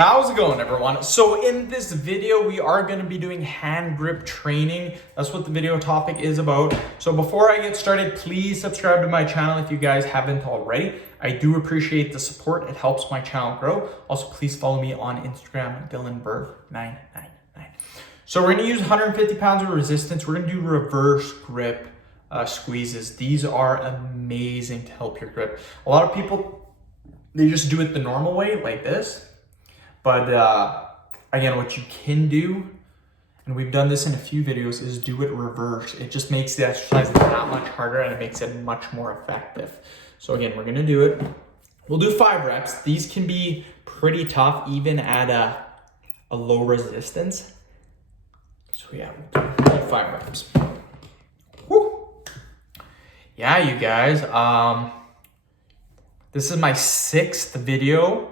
How's it going, everyone? So in this video, we are going to be doing hand grip training. That's what the video topic is about. So before I get started, please subscribe to my channel if you guys haven't already. I do appreciate the support. It helps my channel grow. Also, please follow me on Instagram, DylanBerg999. So we're going to use 150 pounds of resistance. We're going to do reverse grip squeezes. These are amazing to help your grip. A lot of people, they just do it the normal way, like this. But again, what you can do, and we've done this in a few videos, is do it reverse. It just makes the exercise that much harder and it makes it much more effective. So again, we're gonna do it. We'll do 5 reps. These can be pretty tough even at a low resistance. So yeah, we'll do 5 reps. Woo. Yeah, you guys, this is my 6th video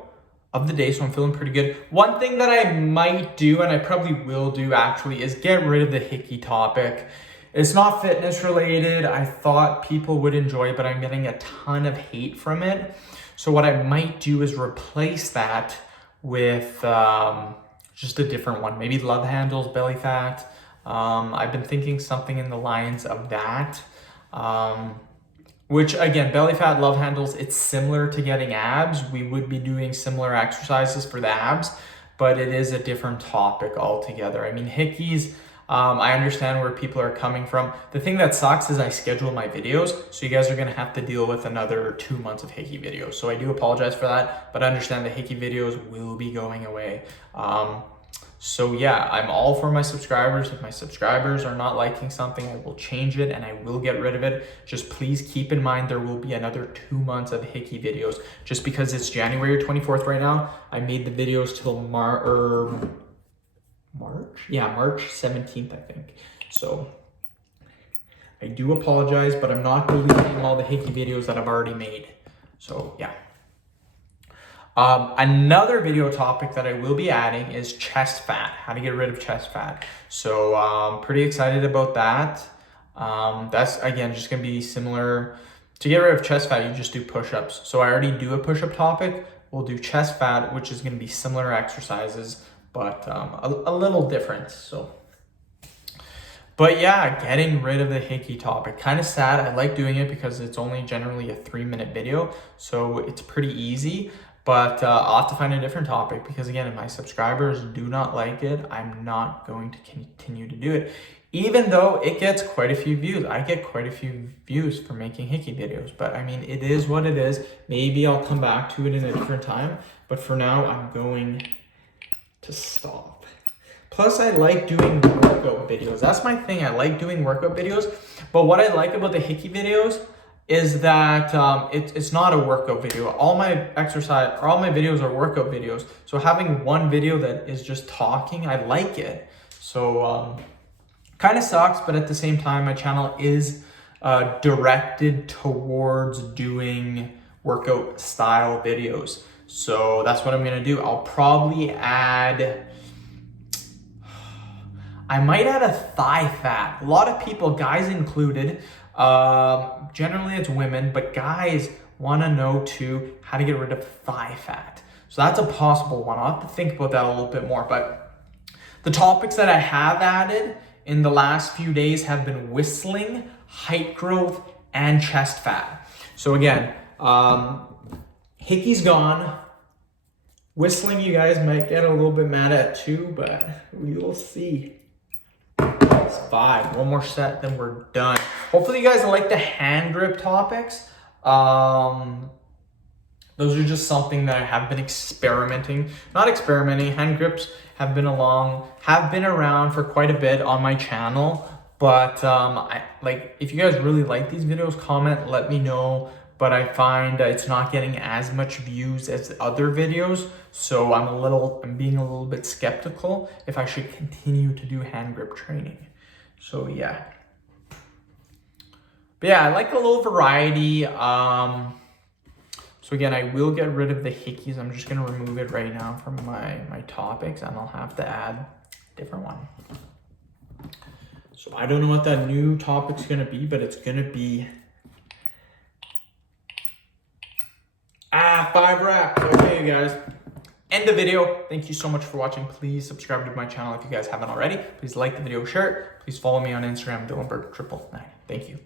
of the day, so I'm feeling pretty good. One thing that I might do, and I probably will do actually, is get rid of the hickey topic. It's not fitness related. I thought people would enjoy it, but I'm getting a ton of hate from it. So what I might do is replace that with just a different one. Maybe love handles, belly fat. I've been thinking something in the lines of that. Which again, belly fat, love handles, it's similar to getting abs. We would be doing similar exercises for the abs, but it is a different topic altogether. I mean, hickeys, I understand where people are coming from. The thing that sucks is I schedule my videos, so you guys are gonna have to deal with another 2 months of hickey videos. So I do apologize for that, but understand the hickey videos will be going away. So yeah, I'm all for my subscribers. If my subscribers are not liking something, I will change it and I will get rid of it. Just please keep in mind there will be another 2 months of hickey videos. Just because it's January 24th right now, I made the videos till March? Yeah, March 17th, I think. So I do apologize, but I'm not deleting all the hickey videos that I've already made. So yeah. Another video topic that I will be adding is chest fat, how to get rid of chest fat. So I'm pretty excited about that. That's again, just gonna be similar. To get rid of chest fat, you just do push-ups. So I already do a push-up topic. We'll do chest fat, which is gonna be similar exercises, but a little different, so. But yeah, getting rid of the hickey topic, kind of sad. I like doing it because it's only generally a 3-minute video, so it's pretty easy. But I'll have to find a different topic because again, if my subscribers do not like it, I'm not going to continue to do it. Even though it gets quite a few views. I get quite a few views for making hickey videos, but I mean, it is what it is. Maybe I'll come back to it in a different time, but for now, I'm going to stop. Plus, I like doing workout videos. That's my thing. I like doing workout videos, but what I like about the hickey videos is that it's not a workout video. All my videos are workout videos. So having one video that is just talking, I like it. So kind of sucks, but at the same time, my channel is directed towards doing workout style videos. So that's what I'm gonna do. I'll probably add, I might add a thigh fat. A lot of people, guys included, generally it's women, but guys want to know too how to get rid of thigh fat. So that's a possible one. I'll have to think about that a little bit more. But the topics that I have added in the last few days have been whistling, height growth, and chest fat. So again, hickey's gone. Whistling, you guys might get a little bit mad at too, but we will see. It's 5. One more set, then we're done. Hopefully you guys like the hand grip topics. Those are just something that I have been experimenting. Not experimenting, hand grips have been around for quite a bit on my channel. But if you guys really like these videos, comment, let me know. But I find that it's not getting as much views as other videos. So I'm being a little bit skeptical if I should continue to do hand grip training. So yeah. But yeah, I like a little variety. So again, I will get rid of the hickeys. I'm just gonna remove it right now from my topics and I'll have to add a different one. So I don't know what that new topic's gonna be, but it's gonna be 5 reps. Okay, guys. end the video. Thank you so much for watching. Please subscribe to my channel if you guys haven't already. Please like the video, share it. Please follow me on Instagram, DylanBerg999. Thank you.